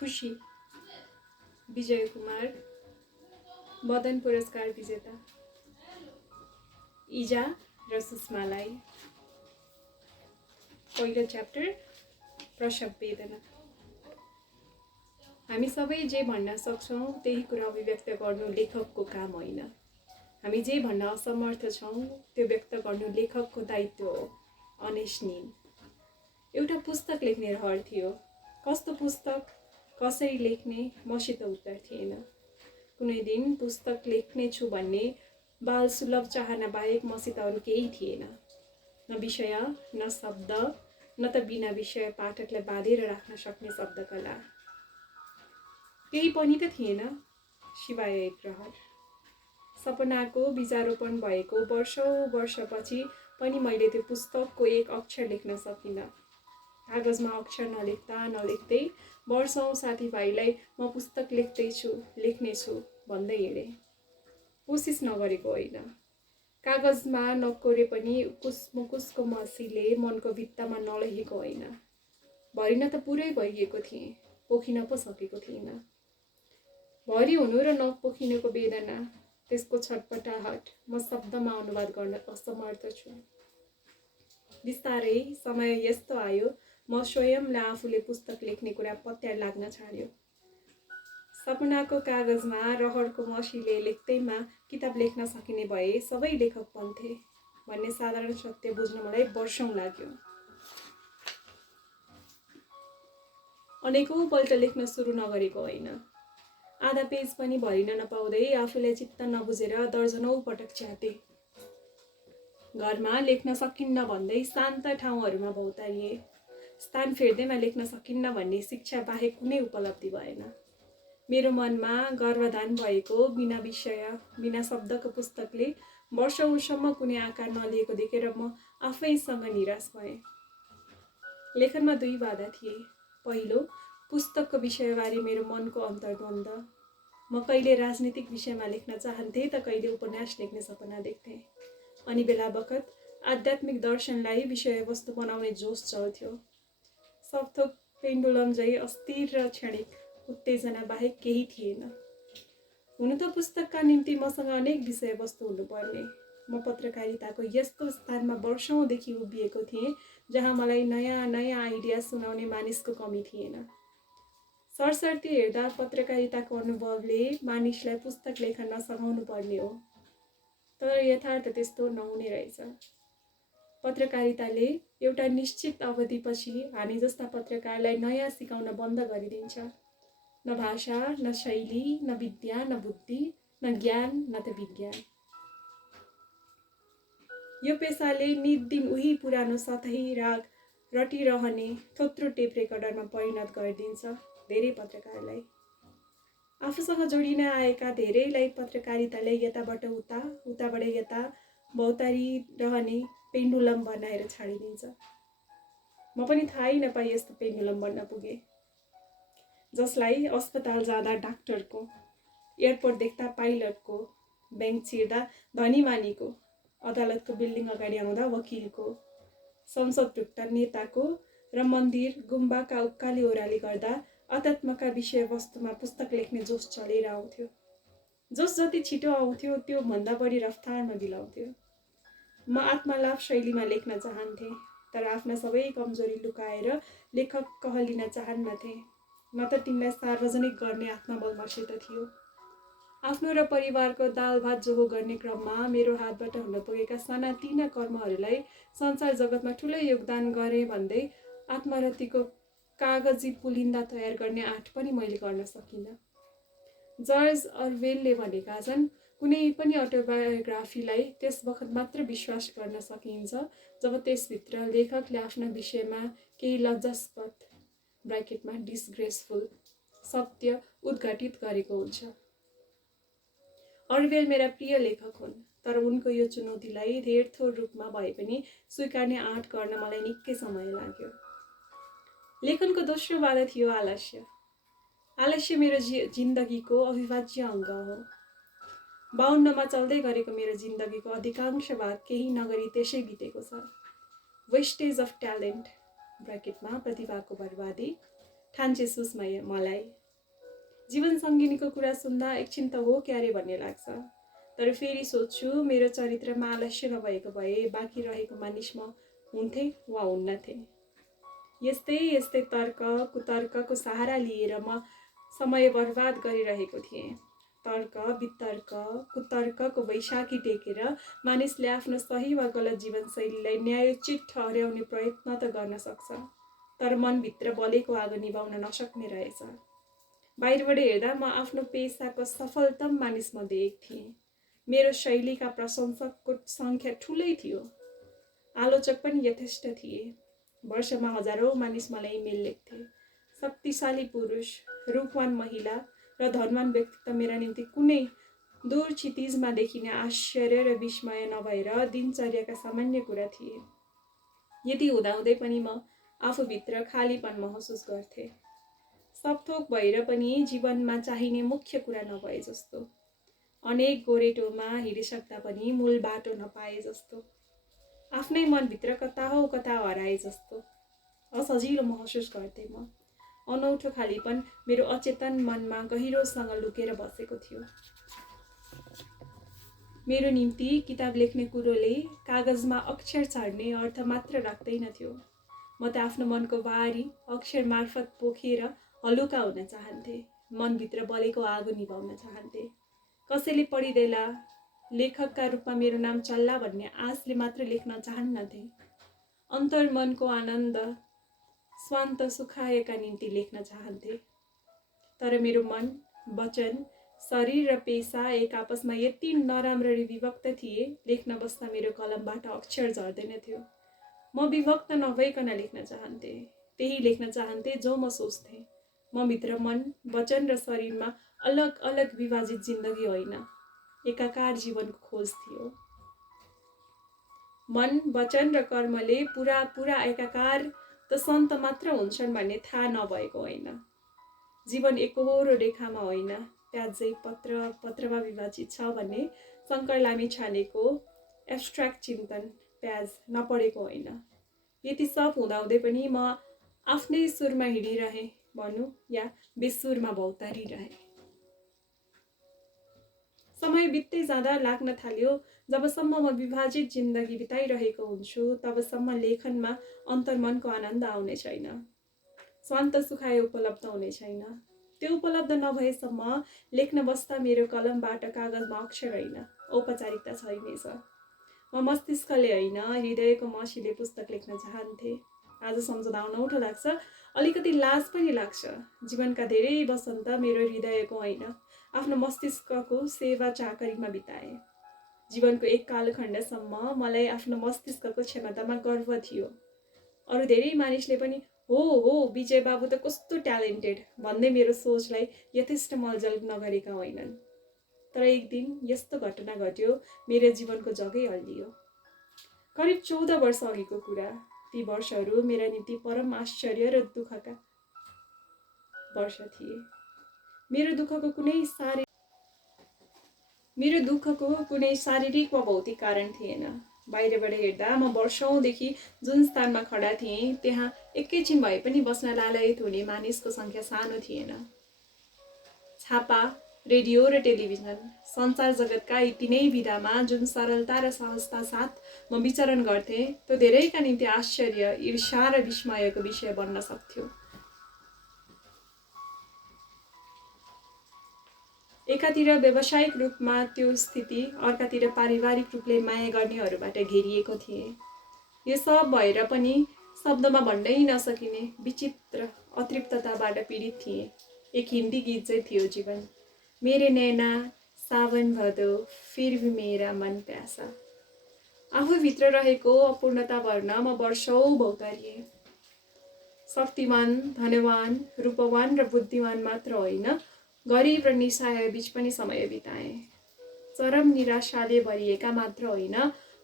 खुशी, विजय कुमार, मदन पुरस्कार विजेता, इजा र सुषमालाई। पहिलो च्याप्टर प्रसव वेदना। हामी सबै जे भन्न सक्छौँ त्यही कुरा अभिव्यक्त गर्नु लेखकको काम होइन। हामी जे भन्न असमर्थ छौँ त्यो व्यक्त गर्नु लेखकको दायित्व हो। अनेश नील। एउटा पुस्तक लेख्ने रहर थियो। कस्तो पुस्तक, कसरी लेख्ने, मसित उत्तर थिएन। कुनै दिन पुस्तक लेख्ने छु भन्ने बाल सुलभ चाहना बाहेक मसित अरू केही थिएन। न विषय, न शब्द, न त बिना विषय पाठकलाई बाँधेर राख्न सक्ने शब्दकला। केही पनि त थिएन सिवाय एक रहर। सपनाको बीजारोपण भएको वर्षौं वर्षपछि पनि मैले त्यो पुस्तकको एक अक्षर लेख्न सकिनँ। कागजमा अक्षर नलेख्दै वर्षौं साथीभाइलाई म पुस्तक लेख्नेछु भन्दै हिँडे। कोसिस नगरेको होइन। कागजमा नकोरे पनि मुकुसको मसीले मनको भित्तामा नलेखेको होइन। भरिन त पुरै भइएको थिएँ, पोखिन पो सकेको थिइनँ। भरि हुनु र नपोखिनुको वेदना, त्यसको छटपटाहट म शब्दमा अनुवाद गर्न असमर्थ छु। बिस्तारै समय यस्तो आयो म स्वयंले आफूले पुस्तक लेख्ने कुरा पत्यार लाग्न छाड्यो। सपनाको कागजमा रहरको मसीले लेख्दैमा किताब लेख्न सकिने भए सबै लेखक बन्थे भन्ने साधारण सत्य बुझ्न मलाई वर्षौं लाग्यो। अनेकौं पल्ट लेख्न सुरु नगरेको होइन। आधा पेज पनि भरिन नपाउँदै आफूले चित्त नबुझेर दर्जनौं पटक च्याते। घरमा लेख्न सकिन्न भन्दै शान्त ठाउँहरूमा भौतारिए। स्थान फेर्दैमा लेख्न सकिन्न भन्ने शिक्षा बाहेक कुनै उपलब्धि भएन। मेरो मनमा गर्भधान भएको बिना विषय, बिना शब्दको पुस्तकले वर्षौंसम्म कुनै आकार नलिएको देखेर म आफैसँग निराश भएँ। लेखनमा दुई बाधा थिए। पहिलो, पुस्तकको विषयबारे मेरो मनको अन्तर्द्वन्द। म कहिले राजनीतिक विषयमा लेख्न चाहन्थे त कहिले उपन्यास लेख्ने सपना देख्थे। अनि बेला बखत आध्यात्मिक दर्शनलाई विषयवस्तु बनाउने जोस चल्थ्यो। सबथोक पेन्डुलम झै अस्थिर र क्षणिक उत्तेजना बाहेक केही थिएन। हुन त पुस्तकका निम्ति मसँग अनेक विषयवस्तु हुनुपर्ने। म पत्रकारिताको यस्तो स्थानमा वर्षौंदेखि उभिएको थिएँ जहाँ मलाई नयाँ नयाँ आइडिया सुनाउने मानिसको कमी थिएन। सरसर्ती हेर्दा पत्रकारिताको अनुभवले मानिसलाई पुस्तक लेख्न नसघाउनु पर्ने हो। तर यथार्थ त्यस्तो नहुने रहेछ। पत्रकारिताले एउटा निश्चित अवधिपछि हामी जस्ता पत्रकारलाई नयाँ सिकाउन बन्द गरिदिन्छ। न भाषा, न शैली, न विद्या, न बुद्धि, न ज्ञान, न त विज्ञान। यो पेसाले नित दिन उही पुरानो सतही राग रटिरहने थोत्रो टेप रेकर्डरमा परिणत गरिदिन्छ धेरै पत्रकारलाई। आफूसँग जोडिन आएका धेरैलाई पत्रकारिताले यताबाट उता, उताबाट यता भौतारिरहने पेन्डुलम बनाएर छाडिदिन्छ। म पनि थाहै नपाई यस्तो पेन्डुलम बन्न पुगे। जसलाई अस्पताल जाँदा डाक्टरको, एयरपोर्ट देख्दा पाइलटको, बैंक छिर्दा धनीमानीको, अदालतको बिल्डिङ अगाडि आउँदा वकिलको, संसद ढुक्दा नेताको र मन्दिर गुम्बाका उकाली ओह्राली गर्दा अध्यात्मका विषयवस्तुमा पुस्तक लेख्ने जोस चलेर आउँथ्यो। जोस जति छिटो आउँथ्यो त्यो भन्दा बढी रफ्तारमा बिलाउँथ्यो। म आत्मलाभ शैलीमा लेख्न चाहन्थे, तर आफ्ना सबै कमजोरी लुकाएर लेखक कहलिन चाहन्नथे। न त तिनलाई सार्वजनिक गर्ने आत्मबल मसित थियो। आफ्नो र परिवारको दाल भात जोहो गर्ने क्रममा मेरो हातबाट हुन पुगेका सानातिना कर्महरूलाई संसार जगतमा ठुलै योगदान गरे भन्दै आत्मरतिको कागजी पुलिन्दा तयार गर्ने आँट पनि मैले गर्न सकिनँ। जर्ज अर्वेलले भनेका छन्, कुनै पनि अटोबायोग्राफीलाई त्यस वखत मात्र विश्वास गर्न सकिन्छ जब त्यसभित्र लेखकले आफ्ना विषयमा केही लज्जास्पद ब्राकेटमा डिसग्रेसफुल सत्य उद्घाटित गरेको हुन्छ। अर्वेल मेरा प्रिय लेखक हुन्, तर उनको यो चुनौतीलाई धेरथोर रूपमा भए पनि स्वीकार्ने आँट गर्न मलाई निकै समय लाग्यो। लेखनको दोस्रो बाधा थियो आलस्य। आलस्य मेरो जिन्दगीको अविभाज्य अङ्ग हो। 52मा चल्दै गरेको मेरो जिन्दगीको अधिकांश भाग केही नगरी त्यसै बितेको छ। वेस्टेज अफ ट्यालेन्ट ब्राकेटमा प्रतिभाको बर्बादी ठान्छे सुस्मय मलाई। जीवन सङ्गिनीको कुरा सुन्दा एकछिन त हो क्यारे भन्ने लाग्छ, तर फेरि सोध्छु मेरो चरित्रमा आलस्य नभएको भए बाँकी रहेको मानिस म हुन्थे वा हुन्नथे। यस्तै यस्तै तर्क कुतर्कको सहारा लिएर म समय बर्बाद गरिरहेको थिएँ। तर्क वितर्क कुतर्कको वैशाखी टेकेर मानिसले आफ्नो सही वा गलत जीवनशैलीलाई न्यायोचित ठहर्याउने प्रयत्न त गर्न सक्छ, तर मनभित्र बलेको आगो निभाउन नसक्ने रहेछ। बाहिरबाट हेर्दा म आफ्नो पेसाको सफलतम मानिसमध्ये एक थिएँ। मेरो शैलीका प्रशंसकको सङ्ख्या ठुलै थियो, आलोचक पनि यथेष्ट थिए। वर्षमा हजारौँ मानिस मलाई इमेल लेख्थे। शक्तिशाली पुरुष, रूपवान महिला र धनवान व्यक्तित्व मेरा निम्ति कुनै दूर क्षितिजमा देखिने आश्चर्य र विस्मय नभएर दिनचर्याका सामान्य कुरा थिए। यति हुँदाहुँदै पनि म आफूभित्र खालीपन महसुस गर्थेँ। सबथोक भएर पनि जीवनमा चाहिने मुख्य कुरा नभए जस्तो, अनेक गोरेटोमा हिँडिसक्दा पनि मूल बाटो नपाए जस्तो, आफ्नै मनभित्र कता हो कता हराए जस्तो असजिलो महसुस गर्थेँ म। अनौठो खालीपन मेरो अचेतन मनमा गहिरोसँग लुकेर बसेको थियो। मेरो निम्ति किताब लेख्ने कुरोले कागजमा अक्षर छाड्ने अर्थ मात्र राख्दैनथ्यो। म त आफ्नो मनको भारी अक्षर मार्फत पोखेर हलुका हुन चाहन्थेँ, मनभित्र बलेको आगो निभाउन चाहन्थेँ। कसैले पढिदेला लेखकका रूपमा मेरो नाम चल्ला भन्ने आशले मात्र लेख्न चाहन्नथे। अन्तर्मनको आनन्द स्वान्त सुखायका निम्ति लेख्न चाहन्थे। तर मेरो मन, वचन, शरीर र पेसा एक आपसमा यति नराम्ररी विभक्त थिए, लेख्न बस्दा मेरो कलमबाट अक्षर झर्दैन थियो। म विभक्त नभइकन लेख्न चाहन्थे, त्यही लेख्न चाहन्थे जो म सोच्थेँ। म भित्र मन, वचन र शरीरमा अलग अलग विभाजित जिन्दगी होइन, एकाकार जीवनको खोज थियो। मन, वचन र कर्मले पुरा एकाकार त सन्त मात्र हुन्छन् भन्ने थाहा नभएको होइन। जीवन एकहोरो रेखामा होइन, प्याजै पत्रमा विभाजित छ भन्ने शङ्कर लामिछानेको एब्स्ट्र्याक्ट चिन्तन प्याज नपढेको होइन। यति सब हुँदाहुँदै पनि म आफ्नै सुरमा हिँडिरहेँ भनौँ या बेसुरमा भौतारिरहेँ। समय बित्दै जाँदा लाग्न थाल्यो जबसम्म म विभाजित जिन्दगी बिताइरहेको हुन्छु तबसम्म लेखनमा अन्तर्मनको आनन्द आउने छैन, स्वान्त सुखाय उपलब्ध हुने छैन। त्यो उपलब्ध नभएसम्म लेख्न बस्दा मेरो कलमबाट कागजमा अक्षर होइन, औपचारिकता छैनछ। म मस्तिष्कले होइन, हृदयको मसीले पुस्तक लेख्न चाहन्थे। आज सम्झँदा अनौठो लाग्छ, अलिकति लाज पनि लाग्छ। जीवनका धेरै वसन्त मेरो हृदयको होइन, आफ्नो मस्तिष्कको सेवा चाकरीमा बिताए। जीवनको एक कालखण्डसम्म मलाई आफ्नो मस्तिष्कको क्षमतामा गर्व थियो। अरू धेरै मानिसले पनि हो विजय बाबु त कस्तो ट्यालेन्टेड भन्दै मेरो सोचलाई यथेष्ट मलजल नगरेका होइनन्। तर एक दिन यस्तो घटना घट्यो, मेरो जीवनको जगै हल्लियो। करिब 14 वर्ष अघिको कुरा। ती वर्षहरू मेरा निम्ति परम आश्चर्य र दुःखका वर्ष थिए। मेरो दुःखको कुनै शारीरिक वा भौतिक कारण थिएन। बाहिरबाट हेर्दा म वर्षौंदेखि जुन स्थानमा खडा थिएँ त्यहाँ एकैछिन भए पनि बस्न लालायित हुने मानिसको संख्या सानो थिएन। छापा, रेडियो र टेलिभिजन, संसार जगतका यी तीनै विधामा जुन सरलता र सहजता साथ म विचरण गर्थेँ त्यो धेरैका निम्ति आश्चर्य, ईर्ष्या र विस्मयको विषय बन्न सक्थ्यो। एकातिर व्यावसायिक रूपमा त्यो स्थिति, अर्कातिर पारिवारिक रूपले माया गर्नेहरूबाट घेरिएको थिए। यो सब भएर पनि शब्दमा भन्नै नसकिने विचित्र अतृप्तताबाट पीडित थिए। एक हिन्दी गीत चाहिँ थियो जीवन, मेरे नैना सावन भदौ फिर भी मेरा मन प्यासा। आफूभित्र रहेको अपूर्णता भर्न म वर्षौं भौतारिए। शक्तिमान, धनवान, रूपवान र बुद्धिमान मात्र होइन, गरिब र निस्सहाय बीच पनि समय बिताए। चरम निराशाले भरिएका मात्र होइन,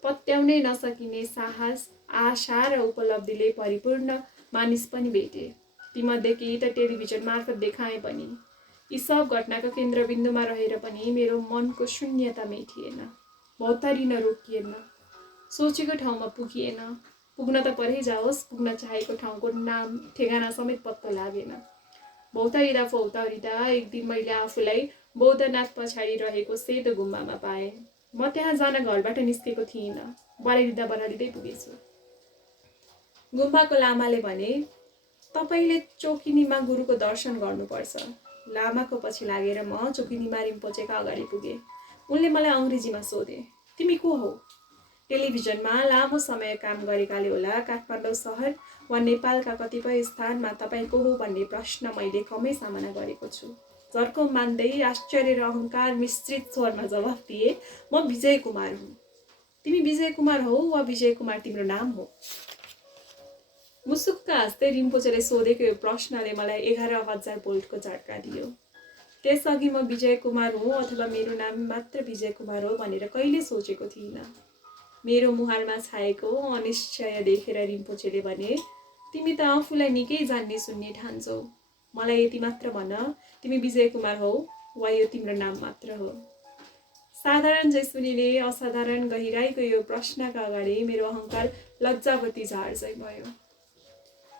पत्याउनै नसकिने साहस, आशा र उपलब्धिले परिपूर्ण मानिस पनि भेटे। तीमध्ये केही त टेलिभिजन मार्फत देखाए पनि। यी सब घटनाको केन्द्रबिन्दुमा रहेर पनि मेरो मनको शून्यता मेटिएन, भौतारिन रोकिएन, सोचेको ठाउँमा पुगिएन। पुग्न त परै जाओस्, पुग्न चाहेको ठाउँको नाम ठेगाना समेत पत्तो लागेन। भौतारिँदा फौतारिँदा एक दिन मैले आफूलाई बौद्धनाथ पछाडि रहेको सेतो गुम्बामा पाएँ। म त्यहाँ जान घरबाट निस्केको थिइनँ, बरालिँदै पुगेछु। गुम्बाको लामाले भने, तपाईले चोकिनीमा गुरुको दर्शन गर्नुपर्छ। लामाको पछि लागेर म चोकिनीमा रिम्पोचेका अगाडि पुगेँ। उनले मलाई अङ्ग्रेजीमा सोधे, तिमी को हौ? टेलिभिजनमा लामो समय काम गरेकाले होला काठमाडौँ सहर वा नेपालका कतिपय स्थानमा तपाईँ को हो भन्ने प्रश्न मैले कमै सामना गरेको छु। झर्को मान्दै आश्चर्य र अहङ्कार मिश्रित स्वरमा जवाफ दिए, म विजय कुमार हुँ। तिमी विजय कुमार हौ वा विजय कुमार तिम्रो नाम हो? मुसुक्क हाँस्दै रिम्पोचेले सोधेको यो प्रश्नले मलाई 11,000 भोल्टको झट्का दियो। त्यसअघि म विजय कुमार हुँ अथवा मेरो नाम मात्र विजय कुमार हो भनेर कहिले सोचेको थिइनँ। मेरो मुहारमा छाएको अनिश्चय देखेर रिम्पोचेले भने, तिमी त आफूलाई निकै जान्ने सुन्ने ठान्छौ। मलाई यति मात्र भन, तिमी विजय कुमार हौ वा यो तिम्रो नाम मात्र हो? साधारण जैसुनीले असाधारण गहिराईको यो प्रश्नका अगाडि मेरो अहङ्कार लज्जावती झार चाहिँ भयो।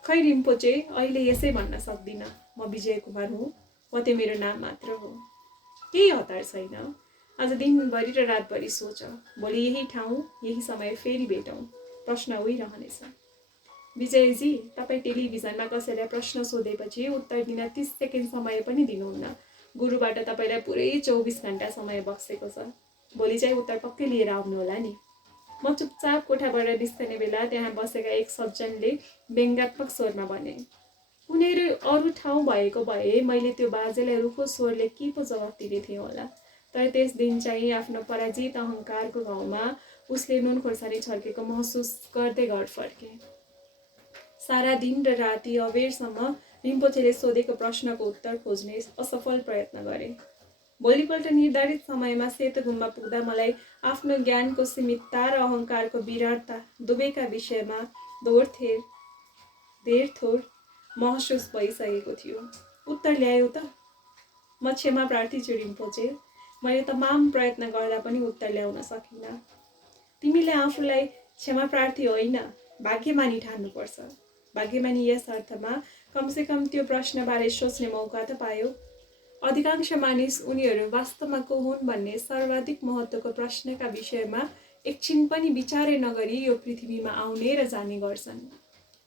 खै रिम्पोचे, अहिले यसै भन्न सक्दिनँ म विजय कुमार हुँ वा त्यो मेरो नाम मात्र हो। केही हतार छैन। आज दिनभरि र रातभरि सोच, भोलि यही ठाउँ यही समय फेरि भेटौँ, प्रश्न उहिरहनेछ। विजयजी, तपाईँ टेलिभिजनमा कसैलाई प्रश्न सोधेपछि उत्तर दिन 30 सेकेन्ड समय पनि दिनुहुन्न। गुरुबाट तपाईँलाई पुरै 24 घण्टा समय बक्सेको छ। भोलि चाहिँ उत्तर पक्कै लिएर आउनुहोला नि। म चुपचाप कोठाबाट निस्कने बेला त्यहाँ बसेका एक सज्जनले व्यङ्ग्यात्मक स्वरमा भने, उनीहरू अरू ठाउँ भएको भए मैले त्यो बाजेलाई रुखो स्वरले के पो जवाफ दिने थिएँ होला। तर त्यस दिन चाहिँ आफ्नो पराजित अहङ्कारको घाउमा उसले नुन खोर्सानी छर्केको महसुस गर्दै घर फर्के। सारा दिन र राति अबेरसम्म रिम्पोचेले सोधेको प्रश्नको उत्तर खोज्ने असफल प्रयत्न गरे। भोलिपल्ट निर्धारित समयमा सेतो गुम्बा पुग्दा मलाई आफ्नो ज्ञानको सीमितता र अहङ्कारको विराटता दुवैका विषयमा धेरथोर महसुस भइसकेको थियो। उत्तर ल्यायो त? म क्षमा प्रार्थी छु रिम्पोचे, मैले तमाम प्रयत्न गर्दा पनि उत्तर ल्याउन सकिनँ। तिमीले आफूलाई क्षमा प्रार्थी होइन, भाग्यमानी ठान्नुपर्छ। भाग्यमानी यस अर्थमा कमसेकम त्यो प्रश्नबारे सोच्ने मौका त पायो। अधिकांश मानिस उनीहरू वास्तवमा को हुन् भन्ने सर्वाधिक महत्त्वको प्रश्नका विषयमा एकछिन पनि विचारै नगरी यो पृथ्वीमा आउने र जाने गर्छन्।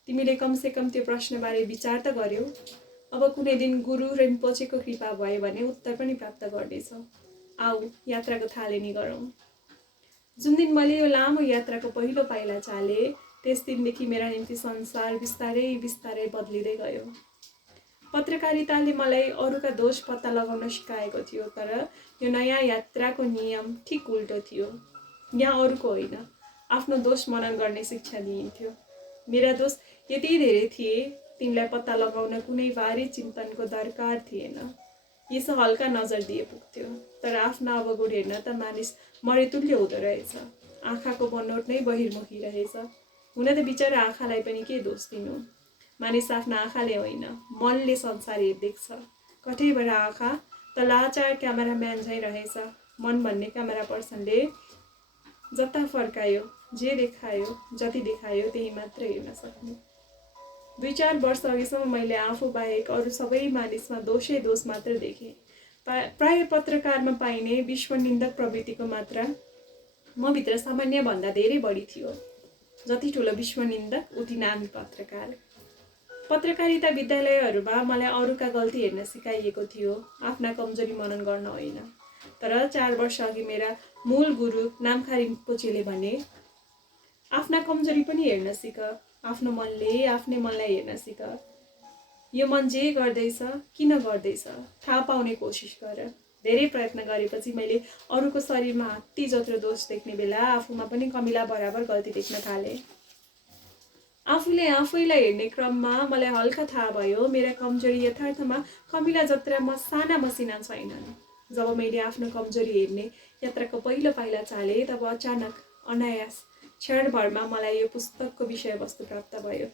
तिमीले कमसेकम त्यो प्रश्नबारे विचार त गर्यौ। अब कुनै दिन गुरु रिम्पोचेको कृपा भयो भने उत्तर पनि प्राप्त गर्नेछौ। आऊ, यात्राको थालनी गरौँ। जुन दिन मैले यो लामो यात्राको पहिलो पाइला चाले, त्यस दिनदेखि मेरा निम्ति संसार बिस्तारै बिस्तारै बदलिँदै गयो। पत्रकारिताले मलाई अरूका दोष पत्ता लगाउन सिकाएको थियो, तर यो नयाँ यात्राको नियम ठिक उल्टो थियो। यहाँ अरूको होइन, आफ्नो दोष मनन गर्ने शिक्षा दिइन्थ्यो। मेरा दोष यति धेरै थिए, तिनलाई पत्ता लगाउन कुनै भारी चिन्तनको दरकार थिएन। यसो हल्का नजर दिए पुग्थ्यो। तर आफ्ना अवगुण हेर्न त मानिस मरेतुल्य हुँदो रहेछ। आँखाको बनोट नै बहिर्मुखी रहेछ। हुन त बिचरा आँखालाई पनि के दोष दिनु। मानिस आफ्ना आँखाले होइन, मनले संसार देख्छ। कठैबाट आँखा त लाचार क्यामेराम्यान झैँ रहेछ। मन भन्ने क्यामेरा पर्सनले जता फर्कायो, जे देखायो, जति देखायो त्यही मात्र हेर्न सक्ने। 2-4 वर्ष अघिसम्म मैले आफू बाहेक अरू सबै मानिसमा दोषै दोष मात्र देखेँ। प्राय पत्रकारमा पाइने विश्वनिन्दक प्रवृत्तिको मात्रा म भित्र सामान्य भन्दा धेरै बढी थियो। जति ठुलो विश्वनिन्दक उति नामी पत्रकार। पत्रकारिता विद्यालयहरूमा मलाई अरूका गल्ती हेर्न सिकाइएको थियो, आफ्ना कमजोरी मनन गर्न होइन। तर 4 वर्ष अघि मेरा मूल गुरु नामखा रिम्पोचेले भने, आफ्ना कमजोरी पनि हेर्न सिक, आफ्नो मनले आफ्नै मनलाई हेर्न सिक। यो मन जे गर्दैछ, किन गर्दैछ, थाहा पाउने कोसिस गर। धेरै प्रयत्न गरेपछि मैले अरूको शरीरमा हात्ती जत्रो दोष देख्ने बेला आफूमा पनि कमिला बराबर गल्ती देख्न थालेँ। आफूले आफैलाई हेर्ने क्रममा मलाई हल्का थाहा भयो मेरा कमजोरी यथार्थमा कमिला जत्रा साना मसिना छैनन्। जब मैले आफ्नो कमजोरी हेर्ने यात्राको पहिलो पाइला चाले, तब अचानक अनायास क्षणभरमा मलाई यो पुस्तकको विषयवस्तु प्राप्त भयो।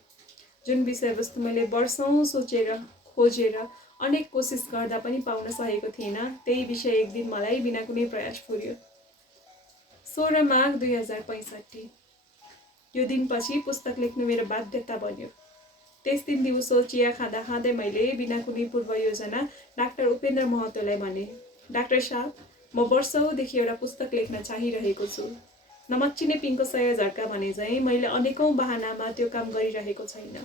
जुन विषयवस्तु मैले वर्षौँ सोचेर खोजेर अनेक कोसिस गर्दा पनि पाउन सकेको थिएन, त्यही विषय एक दिन मलाई बिना कुनै प्रयास पुर्यो। 16 माघ 2065। यो दिनपछि पुस्तक लेख्नु मेरो बाध्यता बन्यो। त्यस दिन दिउँसो चिया खाँदा खाँदै मैले बिना कुनै पूर्व योजना डाक्टर उपेन्द्र महतोलाई भने, डाक्टर साहब, म वर्षौँदेखि एउटा पुस्तक लेख्न चाहिरहेको छु। नमच्चिने पिङको सय झट्का भने चाहिँ मैले अनेकौँ बहानामा त्यो काम गरिरहेको छैन।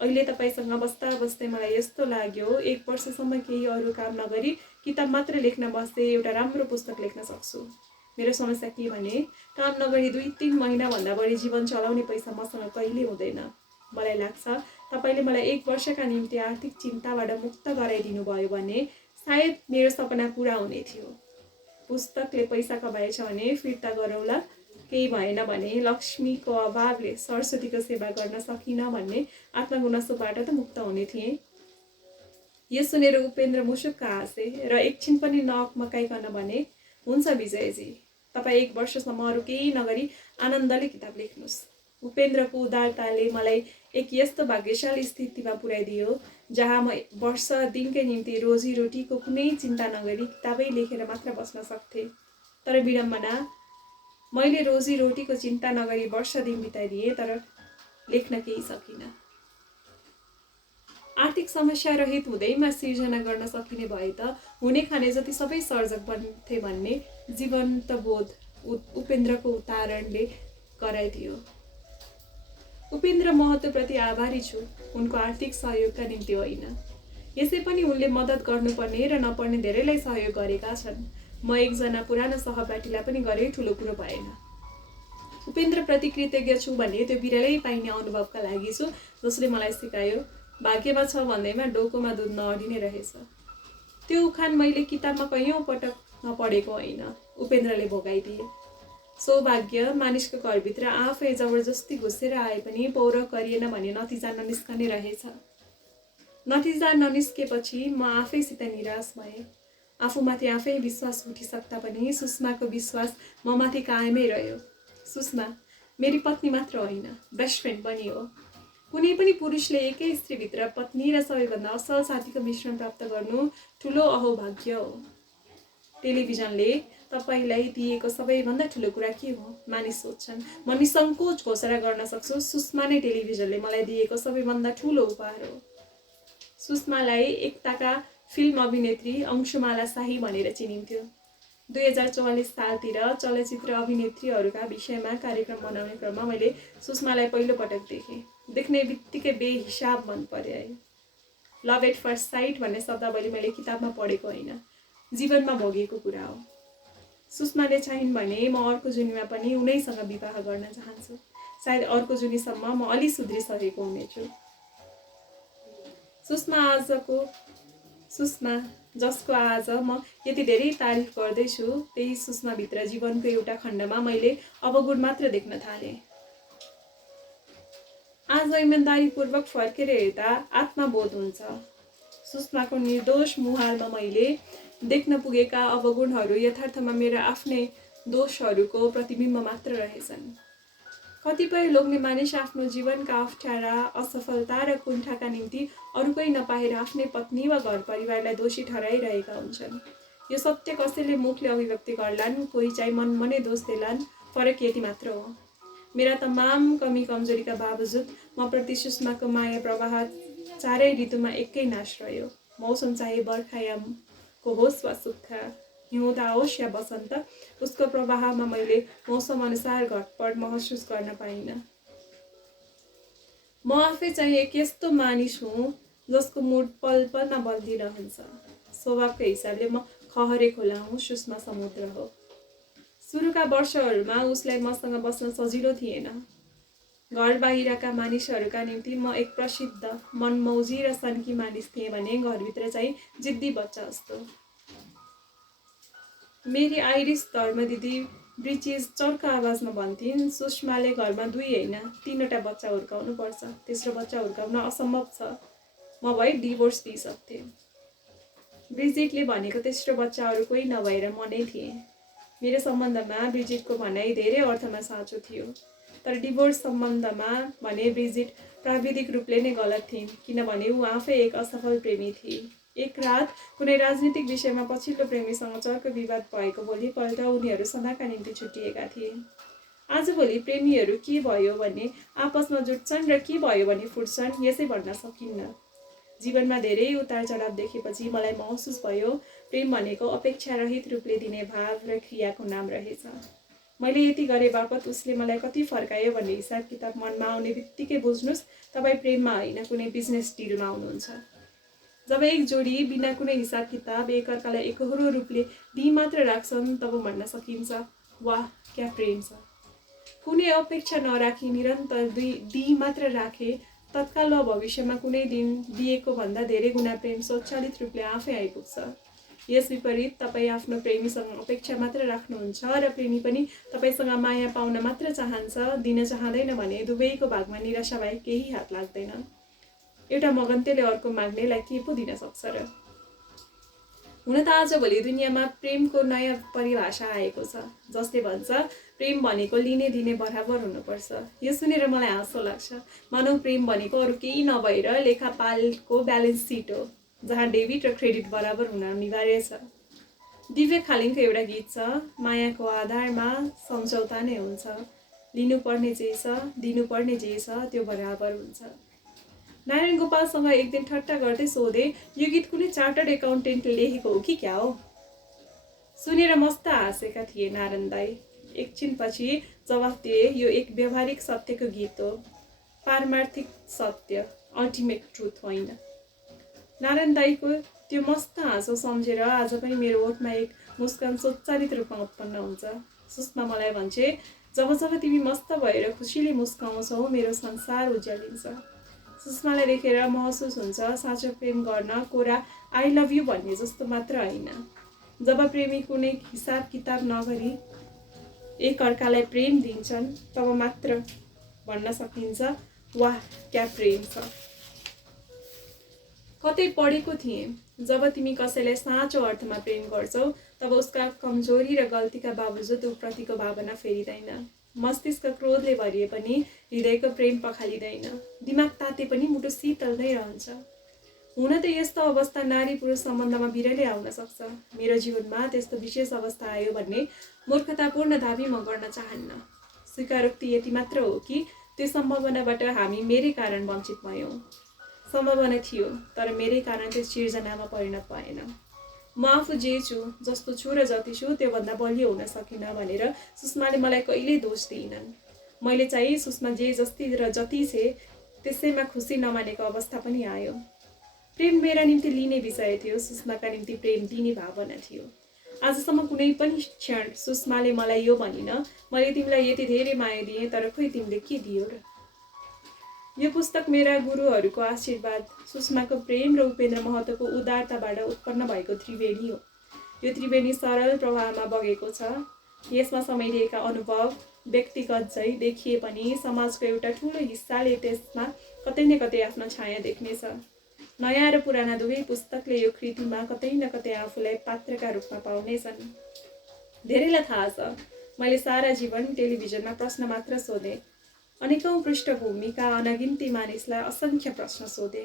अहिले तपाईँसँग बस्दा बस्दै मलाई यस्तो लाग्यो 1 वर्षसम्म केही अरू काम नगरी किताब मात्र लेख्न बस्दै एउटा राम्रो पुस्तक लेख्न सक्छु। मेरो समस्या के भने काम नगरी 2-3 महिनाभन्दा बढी जीवन चलाउने पैसा मसँग कहिले हुँदैन। मलाई लाग्छ तपाईँले मलाई 1 वर्षका निम्ति आर्थिक चिन्ताबाट मुक्त गराइदिनु भयो भने सायद मेरो सपना पूरा हुने थियो। पुस्तकले पैसा कमाएछ भने फिर्ता गरौँला, केही भएन भने लक्ष्मीको अभावले सरस्वतीको सेवा गर्न सकिनँ भन्ने आत्मगुनासोबाट त मुक्त हुने थिएँ। यो सुनेर उपेन्द्र मुसुक्क हाँसे र एकछिन पनि नअकमकाइकन भने, हुन्छ विजयजी, तपाईँ 1 वर्षसम्म अरू केही नगरी आनन्दले किताब लेख्नुहोस्। उपेन्द्रको उदारताले मलाई एक यस्तो भाग्यशाली स्थितिमा पुर्याइदियो जहाँ म वर्ष दिनकै निम्ति रोजीरोटीको कुनै चिन्ता नगरी किताबै लेखेर मात्र बस्न सक्थेँ। तर विडम्बना, मैले रोजीरोटीको चिन्ता नगरी वर्ष दिन बिताइदिएँ तर लेख्न केही सकिनँ। आर्थिक समस्या रहित हुँदैमा सिर्जना गर्न सकिने भए त हुने खाने जति सबै सर्जक बन्थे भन्ने जीवन्त बोध उपेन्द्रको उदाहरणले गराइदियो। उपेन्द्र महतोप्रति आभारी छु, उनको आर्थिक सहयोगका निम्ति होइन। यसै पनि उनले मद्दत गर्नुपर्ने र नपर्ने धेरैलाई सहयोग गरेका छन्। म एकजना पुरानो सहपाठीलाई पनि गरे ठुलो कुरो भएन। उपेन्द्रप्रति कृतज्ञ छु भने त्यो बिरलै पाइने अनुभवका लागि छु जसले मलाई सिकायो भाग्यमा छ भन्दैमा डोकोमा दुध नअडिने रहेछ। त्यो उखान मैले किताबमा कैयौँ पटक नपढेको होइन, उपेन्द्रले भोगाइदिए। सौभाग्य मानिसको घरभित्र आफै जबरजस्ती घुसेर आए पनि पौरख गरिएन भने नतिजा ननिस्कने रहेछ। नतिजा ननिस्केपछि म आफैसित निराश भएँ। आफूमाथि आफै विश्वास उठिसक्दा पनि सुषमाको विश्वास म माथि कायमै रह्यो। सुषमा मेरी पत्नी मात्र होइन, बेस्ट फ्रेन्ड पनि हो। कुनै पनि पुरुषले एकै स्त्रीभित्र पत्नी र सबैभन्दा असल साथीको मिश्रण प्राप्त गर्नु ठुलो अहोभाग्य हो। टेलिभिजनले तपाईलाई दिएको सबैभन्दा ठुलो कुरा के हो? मानिस सोध्छन्। म निसङ्कोच घोषणा गर्न सक्छु, सुषमा नै टेलिभिजनले मलाई दिएको सबैभन्दा ठुलो उपहार हो। सुषमालाई एकताका फिल्म अभिनेत्री अंशुमाला शाही भनेर चिनिन्थ्यो। 2044 सालतिर चलचित्र अभिनेत्रीहरूका विषयमा कार्यक्रम बनाउने क्रममा मैले सुषमालाई पहिलो पटक देखेँ। देख्ने बित्तिकै बेहिसाब मन पर्यो। लभ एट फर्स्ट साइट भन्ने शब्दावली मैले किताबमा पढेको होइन, जीवनमा भोगेको कुरा हो। सुषमाले चाहिन् भने म अर्को जुनीमा पनि उनैसँग विवाह गर्न चाहन्छु। सायद अर्को जुनीसम्म म अलि सुध्रिसकेको हुनेछु। सुषमा जसको आज म यति धेरै तारिफ गर्दैछु, त्यही सुषमाभित्र जीवनको एउटा खण्डमा मैले अवगुण मात्र देख्न थालेँ। आज इमानदारीपूर्वक फर्केर हेर्दा आत्मबोध हुन्छ। सुषमाको निर्दोष मुहारमा मैले देख्न पुगेका अवगुणहरू यथार्थमा मेरा आफ्नै दोषहरूको प्रतिबिम्ब मात्र रहेछन्। कतिपय लोग्ने मानिस आफ्नो जीवनका अप्ठ्यारा, असफलता र कुण्ठाका निम्ति अरूकै नपाएर आफ्नै पत्नी वा घर परिवारलाई दोषी ठहराइरहेका हुन्छन्। यो सत्य कसैले मुखले अभिव्यक्ति गर्लान्, कोही चाहिँ मनमनै दोष देलान्, फरक यति मात्र हो। मेरा तमाम कमी कमजोरीका बावजुद म प्रति सुषमाको माया प्रवाह चारै ऋतुमा एकै नाश रह्यो। मौसम चाहे बर्खायामको होस् वा सुक्खा, हिउँद आओस् या बसन्त, उसको प्रवाहमा मैले मौसम अनुसार घटपट महसुस गर्न पाइनँ। म आफै चाहिँ एक यस्तो मानिस हुँ जसको मुड पल पलमा बदलिरहन्छ। स्वभावको हिसाबले म खहरे खोला हुँ, सुषमा समुद्र हो। सुरुका वर्षहरूमा उसलाई मसँग बस्न सजिलो थिएन। घर बाहिरका मानिसहरूका निम्ति म एक प्रसिद्ध, मनमौजी र सन्की मानिस थिएँ भने घरभित्र चाहिँ जिद्दी बच्चा जस्तो। मेरी आइरिस धर्मदिदी ब्रिटिस चर्को आवाजमा भन्थिन्, सुषमाले घरमा 2 होइन 3वटा बच्चा हुर्काउनु पर्छ, तेस्रो बच्चा हुर्काउन असम्भव छ। म भए डिभोर्स दिइसक्थेँ। ब्रिजिटले भनेको तेस्रो बच्चा अरू कोही नभएर म नै थिएँ। मेरो सम्बन्धमा ब्रिजिटको भनाइ धेरै अर्थमा साँचो थियो, तर डिभोर्स सम्बन्धमा भने ब्रिजिट प्राविधिक रूपले नै गलत थिइन्, किनभने ऊ आफै एक असफल प्रेमी थिए। एक रात कुनै राजनीतिक विषयमा पछिल्लो प्रेमीसँग चर्को विवाद भएको भोलिपल्ट उनीहरू सदाका निम्ति छुट्टिएका थिए। आजभोलि प्रेमीहरू के भयो भने आपसमा जुट्छन् र के भयो भने फुट्छन्, यसै भन्न सकिन्न। जीवनमा धेरै उतार चढाव देखेपछि मलाई महसुस भयो प्रेम भनेको अपेक्षारहित रूपले दिने भाव र क्रियाको नाम रहेछ। मैले यति गरे बापत उसले मलाई कति फर्कायो भन्ने हिसाब किताब मनमा आउने बित्तिकै बुझ्नुहोस् तपाईँ प्रेममा होइन कुनै बिजनेस डिलमा आउनुहुन्छ। जब एक जोडी बिना कुनै हिसाब किताब एकअर्कालाई एकहोरो रूपले दिई मात्र राख्छन् तब भन्न सकिन्छ वाह क्या प्रेम छ। कुनै अपेक्षा नराखी निरन्तर दिई मात्र राखे तत्काल वा भविष्यमा कुनै दिन दिएको भन्दा धेरै गुणा प्रेम स्वचालित रूपले आफै आइपुग्छ। यस विपरीत तपाईँ आफ्नो प्रेमीसँग अपेक्षा मात्र राख्नुहुन्छ र प्रेमी पनि तपाईँसँग माया पाउन मात्र चाहन्छ, दिन चाहँदैन भने दुवैको भागमा निराशा बाहेक केही हात लाग्दैन। एउटा मगन्तेले अर्को माग्नेलाई के पो दिन सक्छ र। हुन त आजभोलि दुनियाँमा प्रेमको नयाँ परिभाषा आएको छ जसले भन्छ प्रेम भनेको लिने दिने बराबर हुनुपर्छ। यो सुनेर मलाई हाँसो लाग्छ। मानव प्रेम भनेको अरू केही नभएर लेखापालको ब्यालेन्स सिट हो जहाँ डेबिट र क्रेडिट बराबर हुन अनिवार्य छ। दिव्य खालिङको एउटा गीत छ, मायाको आधारमा सम्झौता नै हुन्छ, लिनुपर्ने जे छ दिनुपर्ने जे छ त्यो बराबर हुन्छ। नारायण गोपालसँग एक दिन ठट्टा गर्दै सोधे यो गीत कुनै चार्टर्ड एकाउन्टेन्टले लेखेको हो कि क्या हो। सुनेर मस्त हाँसेका थिए नारायण दाई। एकछिनपछि जवाफ दिए यो एक व्यवहारिक सत्यको गीत हो, पारमार्थिक सत्य, अल्टिमेट ट्रुथ होइन। नारायण दाईको त्यो मस्त हाँसो सम्झेर आज पनि मेरो ओठमा एक मुस्कान स्वचालित रूपमा उत्पन्न हुन्छ। सुषमा मलाई भन्छे जब जब तिमी मस्त भएर खुसीले मुस्काउँछौ मेरो संसार उज्यालिन्छ। सुषमालाई देखेर महसुस हुन्छ साँचो प्रेम गर्न कोरा आई लभ यु भन्ने जस्तो मात्र होइन। जब प्रेमी कुनै हिसाब किताब नगरी एक अर्कालाई प्रेम दिन्छन् तब मात्र भन्न सकिन्छ वाह क्या प्रेम छ। कतै पढेको थिएँ जब तिमी कसैलाई साँचो अर्थमा प्रेम गर्छौ तब उसका कमजोरी र गल्तीका बावजुद उप्रतिको भावना फेरिँदैन। मस्तिष्क क्रोधले भरिए पनि हृदयको प्रेम पखालिँदैन। दिमाग ताते पनि मुटु शीतल नै रहन्छ। हुन त यस्तो अवस्था नारी पुरुष सम्बन्धमा बिरलै आउन सक्छ। मेरो जीवनमा त्यस्तो विशेष अवस्था आयो भन्ने मूर्खतापूर्ण दाबी म गर्न चाहन्न। स्वीकारोक्ति यति मात्र हो कि त्यो सम्भावनाबाट हामी मेरै कारण वञ्चित भयौँ। सम्भावना थियो तर मेरै कारण त्यो सिर्जनामा परिणत भएन। म आफू जे छु जस्तो छु र जति छु त्योभन्दा बलियो हुन सकिनँ भनेर सुषमाले मलाई कहिल्यै दोष दिइनन्। मैले चाहिँ सुषमा जे जस्ती र जति छे त्यसैमा खुसी नमानेको अवस्था पनि आयो। प्रेम मेरा निम्ति लिने विषय थियो, सुषमाका निम्ति प्रेम दिने भावना थियो। आजसम्म कुनै पनि क्षण सुषमाले मलाई यो भनिन मैले तिमीलाई यति धेरै माया दिएँ तर खोइ तिमीले के दियो र। यो पुस्तक मेरा गुरुहरूको आशीर्वाद, सुषमाको प्रेम र उपेन्द्र महतोको उदारताबाट उत्पन्न भएको त्रिवेणी हो। यो त्रिवेणी सरल प्रवाहमा बगेको छ। यसमा समाइरहेका अनुभव व्यक्तिगत झै देखिए पनि समाजको एउटा ठुलो हिस्साले त्यसमा कतै न कतै आफ्नो छाया देख्नेछ। नयाँ र पुराना दुवै पुस्तकले यो कृतिमा कतै न कतै आफूलाई पात्रका रूपमा पाउनेछन्। धेरैलाई थाहा छ मैले सारा जीवन टेलिभिजनमा प्रश्न मात्र सोधेँ। अनेकौं पृष्ठभूमिका अनगिन्ती मानिसलाई असंख्य प्रश्न सोधे।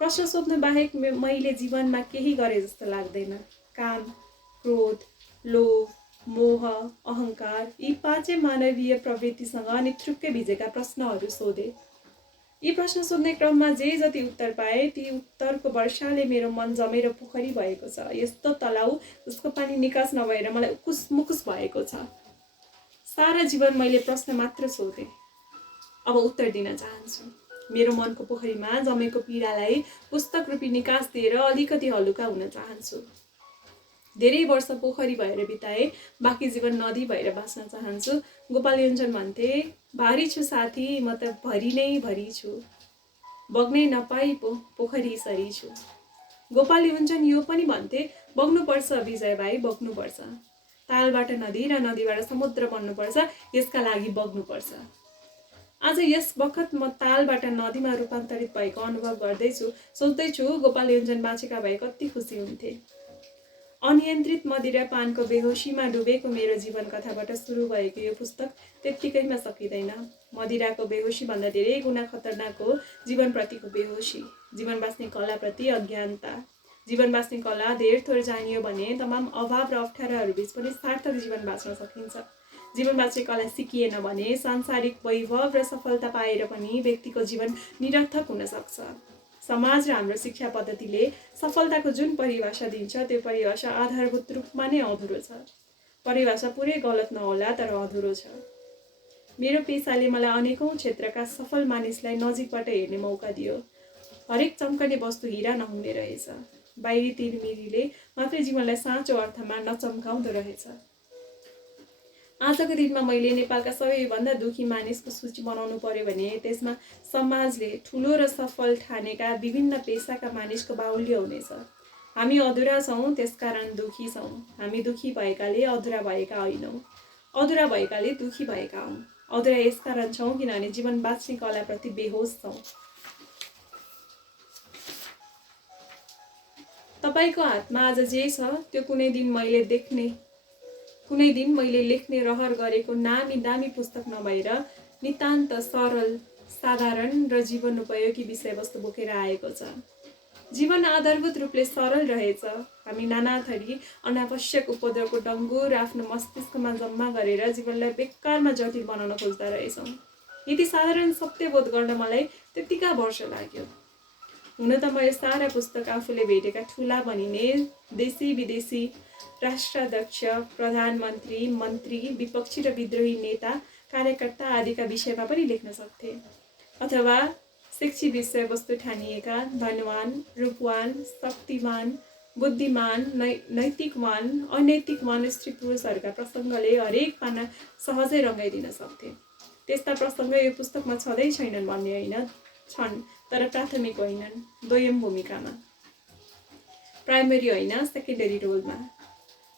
प्रश्न सोध्नु बाहेक मैले जीवनमा केही गरे जस्तो लाग्दैन। काम, क्रोध, लोभ, मोह, अहंकार यी पाँचै मानवीय प्रवृत्तिसँग निथ्रुक्कै भिजेका प्रश्नहरू सोधे। यी प्रश्न सोध्ने क्रममा जे जति उत्तर पाए ती उत्तरको वर्षाले मेरो मन जमेर पोखरी भएको छ। यस्तो तलाउ जसको पानी निकास नभएर मलाई उकुस मुकुस भएको छ। सारा जीवन मैले प्रश्न मात्र सोधेँ। अब उत्तर दिन चाहन्छु। मेरो मनको पोखरीमा जमेको पीडालाई पुस्तक रूपी निकास दिएर अलिकति हलुका हुन चाहन्छु। धेरै वर्ष पोखरी भएर बिताए, बाँकी जीवन नदी भएर बाँच्न चाहन्छु। गोपाल योन्जन भन्थे भारी छु साथी म त भरी नै भरी छु, बग्नै नपाई पो पोखरी सरी छु। गोपाल योन्जन यो पनि भन्थे बग्नुपर्छ विजय भाइ, बग्नुपर्छ। तालबाट नदी र नदीबाट समुद्र बन्नुपर्छ, यसका लागि बग्नुपर्छ। आज यस बखत म तालबाट नदीमा रूपान्तरित भएको अनुभव गर्दैछु। सोच्दैछु गोपाल योन्जन बाँचेका भए कति खुसी हुन्थे। अनियन्त्रित मदिरा पानको बेहोसीमा डुबेको मेरो जीवन कथाबाट सुरु भएको यो पुस्तक त्यत्तिकैमा सकिँदैन। मदिराको बेहोसी भन्दा धेरै गुणा खतरनाक हो जीवनप्रतिको बेहोसी। जीवन बाँच्ने कलाप्रति अज्ञानता। जीवन बाँच्ने कला धेर थोर जानियो भने तमाम अभाव र अप्ठ्याराहरू बीच पनि सार्थक जीवन बाँच्न सकिन्छ। जीवन बाँच्ने कला सिकिएन भने सांसारिक वैभव र सफलता पाएर पनि व्यक्तिको जीवन निरर्थक हुन सक्छ। समाज र हाम्रो शिक्षा पद्धतिले सफलताको जुन परिभाषा दिन्छ त्यो परिभाषा आधारभूत रूपमा नै अधुरो छ। परिभाषा पुरै गलत नहोला तर अधुरो छ। मेरो पेसाले मलाई अनेकौं क्षेत्रका सफल मानिसलाई नजिकबाट हेर्ने मौका दियो। हरेक चम्कने वस्तु हीरा नहुने रहेछ। बाहिरी तिरमिरीले मात्रै जीवनलाई साँचो अर्थमा नचम्काउँदो रहेछ। आजको दिनमा मैले नेपालका सबैभन्दा दुखी मानिसको सूची बनाउनु पर्यो भने त्यसमा समाजले ठुलो र सफल ठानेका विभिन्न पेसाका मानिसको बाहुल्य हुनेछ। हामी अधुरा छौँ त्यसकारण दुखी छौँ। हामी दुखी भएकाले अधुरा भएका होइनौँ। अधुरा भएकाले दुखी भएका हौँ। अधुरा यसकारण छौँ किनभने जीवन बाँच्ने कलाप्रति बेहोस छौँ। तपाईको हातमा आज जे छ त्यो कुनै दिन मैले लेख्ने रहर गरेको नामी दामी पुस्तक नभएर नितान्त सरल, साधारण र जीवन उपयोगी विषयवस्तु बोकेर आएको छ। जीवन आधारभूत रूपले सरल रहेछ। हामी नाना थरी अनावश्यक उपद्रवको डङ्गुर आफ्नो मस्तिष्कमा जम्मा गरेर जीवनलाई बेकारमा जटिल बनाउन खोज्दा रहेछौँ। यति साधारण सत्यबोध गर्न मलाई त्यतिका वर्ष लाग्यो। हुन त म यो सारा पुस्तक आफूले भेटेका ठुला बनिने देशी विदेशी राष्ट्राध्यक्ष, प्रधानमन्त्री, मन्त्री, विपक्षी र विद्रोही नेता, कार्यकर्ता आदिका विषयमा पनि लेख्न सक्थे। अथवा शिक्षी विषयवस्तु ठानिएका धनवान, रूपवान, शक्तिमान, बुद्धिमान, नैतिकवान, अनैतिकवान स्त्री पुरुषहरूका प्रसङ्गले हरेक पाना सहजै रङ्गाइदिन सक्थे। त्यस्ता प्रसङ्ग यो पुस्तकमा छँदै छैनन् भन्ने होइन, छन् तर प्राथमिक होइनन्, दोयम भूमिकामा, प्राइमेरी होइन सेकेन्डरी रोलमा।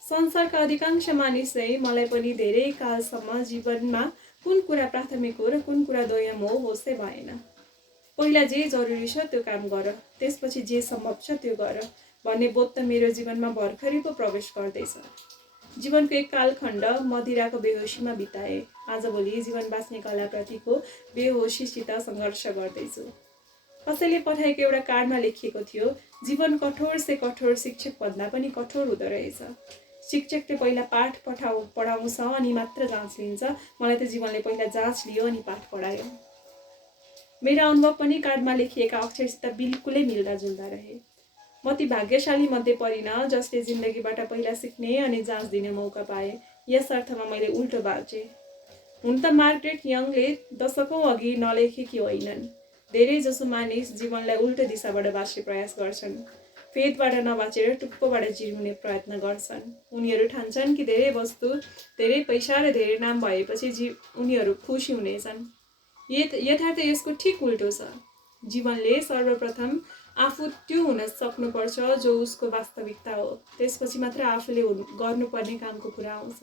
संसारका अधिकांश मानिस चाहिँ मलाई पनि धेरै कालसम्म जीवनमा कुन कुरा प्राथमिक हो र कुन कुरा दोयम हो होसै भएन। पहिला जे जरुरी छ त्यो काम गर, त्यसपछि जे सम्भव छ त्यो गर भन्ने बोध त मेरो जीवनमा भर्खरै पो प्रवेश गर्दैछ। जीवनको एक कालखण्ड मदिराको बेहोसीमा बिताए। आजभोलि जीवन बाँच्ने कलाप्रतिको बेहोसीसित सङ्घर्ष गर्दैछु। कसैले पठाएको एउटा कार्डमा लेखिएको थियो, जीवन कठोर से कठोर शिक्षक भन्दा पनि कठोर हुँदो रहेछ। शिक्षकले पहिला पाठ पढाउँछ अनि मात्र जाँच लिन्छ। मलाई त जीवनले पहिला जाँच लियो अनि पाठ पढायो। मेरा अनुभव पनि कार्डमा लेखिएका अक्षरसित बिल्कुलै मिल्दा जुल्दा रहे। म ती भाग्यशाली मध्ये परिन जसले जिन्दगीबाट पहिला सिक्ने अनि जाँच दिने मौका पाए। यस अर्थमा मैले उल्टो बाँचे। हुन त मार्गरेट यङले दशकौं अघि नलेखेकी होइनन्। धेरै जसो मानिस जीवनलाई उल्टो दिशाबाट बाँच्ने प्रयास गर्छन्। फेदबाट नबाँचेर टुप्पोबाट जिउने प्रयत्न गर्छन्। उनीहरू ठान्छन् कि धेरै वस्तु, धेरै पैसा र धेरै नाम भएपछि उनीहरू खुसी हुनेछन्। यथार्थ यसको ठिक उल्टो छ। जीवनले सर्वप्रथम आफू त्यो हुन सक्नुपर्छ जो उसको वास्तविकता हो। त्यसपछि मात्र आफूले गर्नुपर्ने कामको कुरा आउँछ।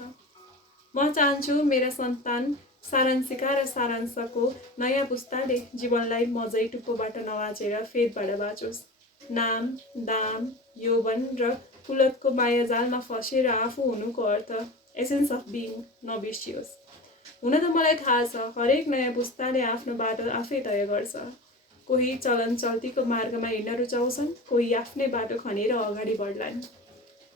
म चाहन्छु मेरा सन्तान सारांशिका र सारांशको नयाँ पुस्ताले जीवनलाई मजै टुप्पोबाट नबाँचेर फेदबाट बाँचोस्। नाम, दाम, यौवन र कुलतको मायाजालमा फसेर आफू हुनुको अर्थ, एसेन्स अफ बिङ नबिर्सियोस्। हुन त मलाई थाहा छ हरेक नयाँ पुस्ताले आफ्नो बाटो आफै तय गर्छ। कोही चलन चल्तीको मार्गमा हिँड्न रुचाउँछन्, कोही आफ्नै बाटो खनेर अगाडि बढ्लान्।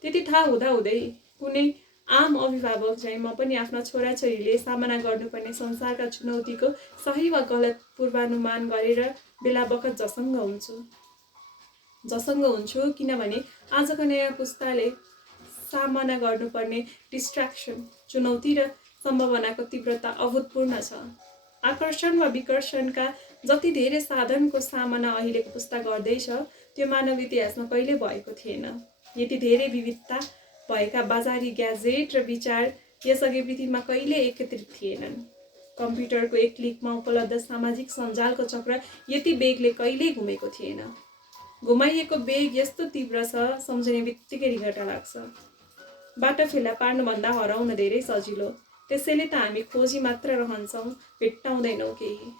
त्यति थाहा हुँदाहुँदै कुनै आम अभिभावक चाहिँ म पनि आफ्ना छोराछोरीले सामना गर्नुपर्ने संसारका चुनौतीको सही वा गलत पूर्वानुमान गरेर बेला बखत झसङ्ग हुन्छु किनभने आजको नयाँ पुस्ताले सामना गर्नुपर्ने डिस्ट्र्याक्सन, चुनौती र सम्भावनाको तीव्रता अभूतपूर्ण छ। आकर्षण वा विकर्षणका जति धेरै साधनको सामना अहिलेको पुस्ता गर्दैछ त्यो मानव इतिहासमा कहिल्यै भएको थिएन। यति धेरै विविधता भएका बजारी ग्याजेट र विचार यसअघि पृथ्वीमा कहिल्यै एकत्रित थिएनन्। कम्प्युटरको एक क्लिकमा उपलब्ध सामाजिक सञ्जालको चक्र यति बेगले कहिल्यै घुमेको थिएन। घुमाइएको बेग यस्तो तीव्र छ सम्झने बित्तिकै रिघटा लाग्छ। बाटो फेला पार्नुभन्दा हराउन धेरै सजिलो। त्यसैले त हामी खोजी मात्र रहन्छौँ, भेट्टाउँदैनौँ केही।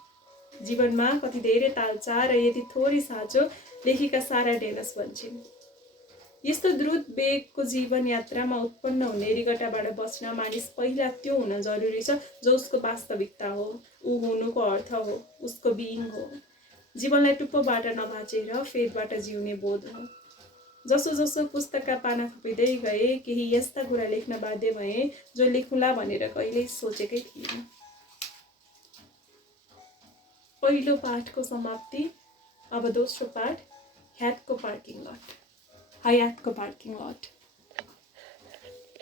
जीवनमा कति धेरै तालचा र यति थोरै साँचो लेखिका सारा डेनस भन्छन्। यस्तो द्रुत वेगको जीवन यात्रामा उत्पन्न हुने रिघटाबाट बच्न मानिस पहिला त्यो हुन जरुरी छ जो उसको वास्तविकता हो, ऊ हुनुको अर्थ हो, उसको बिइङ हो। जीवनलाई टुप्पोबाट नबाँचेर फेदबाट जिउने बोध हो। जसो जसो पुस्तकका पाना खपिँदै गए केही यस्ता कुरा लेख्न बाध्य भए जो लेखुँला भनेर कहिल्यै सोचेकै थिएन। पहिलो पाठको समाप्ति। अब दोस्रो पाठ, हयातको पार्किङ लट।